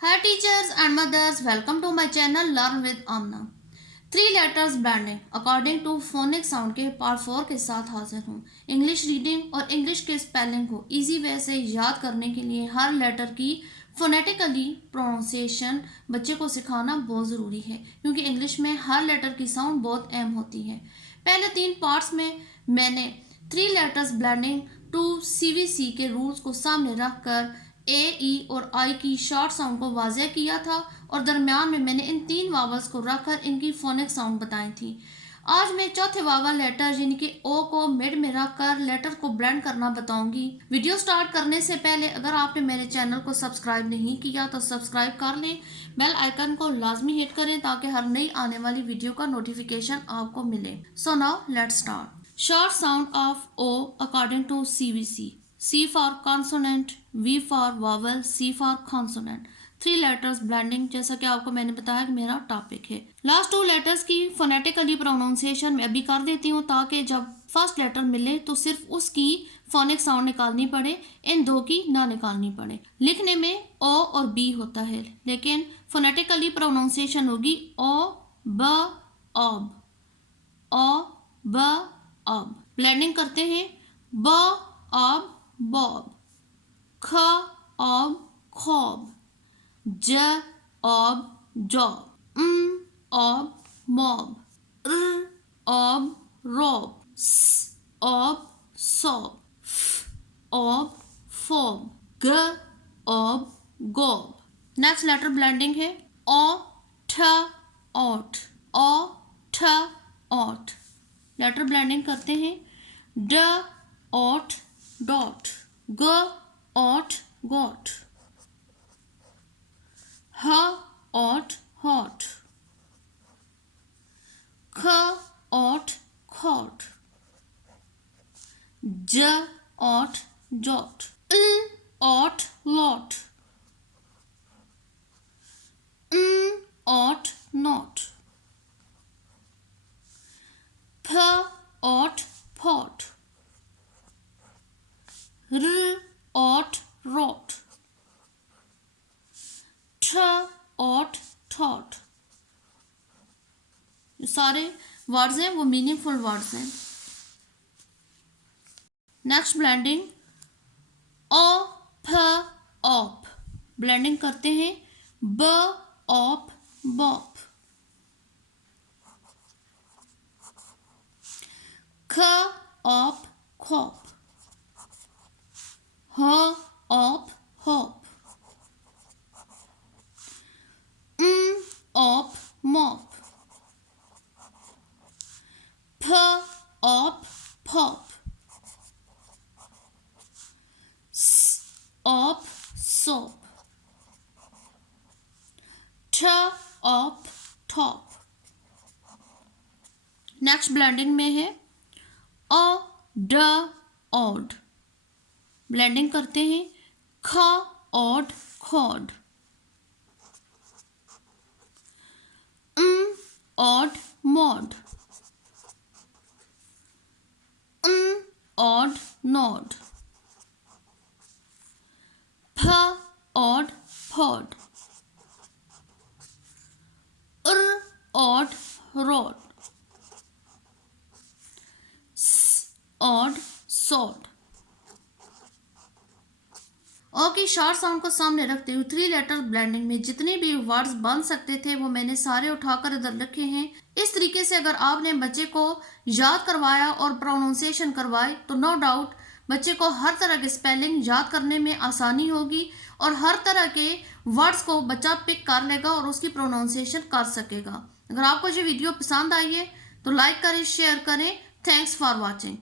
Hi teachers and mothers, welcome to my channel Learn with Amna। 3 letters branding according to phonic sound के part 4 के साथ हाजिर हूँ। English reading और English के स्पेलिंग को इजी वे से याद करने के लिए हर लेटर की फोनेटिकली प्रोनाउंसिएशन बच्चे को सिखाना बहुत ज़रूरी है, क्योंकि इंग्लिश में हर लेटर की साउंड बहुत अहम होती है। पहले 3 पार्ट्स में मैंने 3 लेटर्स ब्लेंडिंग टू CVC के रूल्स को सामने रखकर ए, ई और आई की शॉर्ट साउंड को वाज़ेह किया था और दरमियान में मैंने इन 3 वावल्स को रखकर इनकी फोनिक साउंड बताई थी। आज मैं चौथे वावल लेटर यानी कि ओ को मिड में रखकर लेटर को ब्लेंड करना बताऊंगी। वीडियो स्टार्ट करने से पहले अगर आपने मेरे चैनल को सब्सक्राइब नहीं किया तो सब्सक्राइब कर लें, बेल आइकन को लाजमी हिट करें ताकि हर नई आने वाली वीडियो का नोटिफिकेशन आपको मिले। So now let's start. Short sound of O according to CVC। C for consonant, V for vowel, C for consonant। 3 letters blending, जैसा कि आपको मैंने बताया कि मेरा टॉपिक है। लास्ट 2 लेटर्स की फोनेटिकली प्रोनाउंसिएशन मैं अभी कर देती हूँ ताकि जब फर्स्ट लेटर मिले तो सिर्फ उसकी फोनिक साउंड निकालनी पड़े, इन 2 की ना निकालनी पड़े। लिखने में O और B होता है, लेकिन फोनेटिकली प्रोनाउंसिएशन होगी O B ob, O B ob। Blending करते हैं। B ob bob, ख ob khob, j ob job, ob mob, ob rob, s ob sob, f ob fob, g ob gob। Next letter blending है O ठ ओट, ओ ठ ओट। Letter blending करते हैं। ड ओट dot, ग ऑट गॉट, ह ऑट हॉट, ख ऑट खॉट, ज ऑट जॉट, ल ऑट लॉट, ऑट नॉट, फ ऑट फॉट, र ऑट रॉट, ठ ऑट थॉट। जो सारे वर्ड्स हैं वो मीनिंगफुल वर्ड्स हैं। नेक्स्ट ब्लेंडिंग ओ फ ऑप। ब्लेंडिंग करते हैं। ब ऑप बॉप, ख ऑप खॉप, ह ऑप हॉप, ऑप मॉप, फ ऑप फॉप, स ऑप सोप, ठ ऑप टॉप। नेक्स्ट ब्लेंडिंग में है अ ड ऑड। ब्लेंडिंग करते हैं। ख ऑड खॉड, ऑड मॉड, ऑड नॉड, फ ऑड फॉड, ऑड रॉड, स ऑड सॉड। ओ की शॉर्ट साउंड को सामने रखते हुए 3 लेटर ब्लेंडिंग में जितने भी वर्ड्स बन सकते थे वो मैंने सारे उठाकर इधर रखे हैं। इस तरीके से अगर आपने बच्चे को याद करवाया और प्रोनाउंसिएशन करवाए तो नो डाउट बच्चे को हर तरह के स्पेलिंग याद करने में आसानी होगी और हर तरह के वर्ड्स को बच्चा पिक कर लेगा और उसकी प्रोनाउंसिएशन कर सकेगा। अगर आपको ये वीडियो पसंद आई है तो लाइक करें, शेयर करें। Thanks for watching.